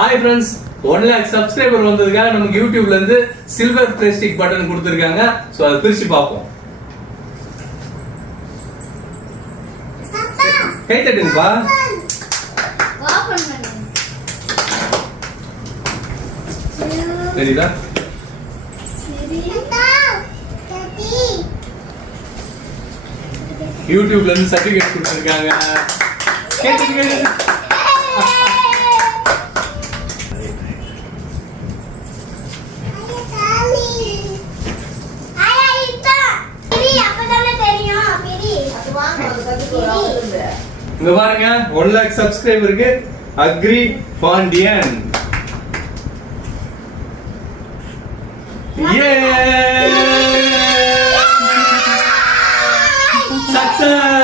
Hi friends, 1 lakh subscriber வந்ததுக்காக நமக்கு YouTubeல இருந்து சில்வர் பிளாஸ்டிக் பட்டன் கொடுத்திருக்காங்க. சோ அதை பிரிச்சு பாப்போம். கை தட்டுங்கப்பா. ஓபன் பண்ணு. சரிடா? YouTubeல இருந்து சர்டிபிகேட் கொடுத்திருக்காங்க. கேட்டுங்க. இங்க பாருங்க 1 lakh சப்ஸ்கிரைபருக்கு அக்ரி பாண்டியன். சக்சஸ்.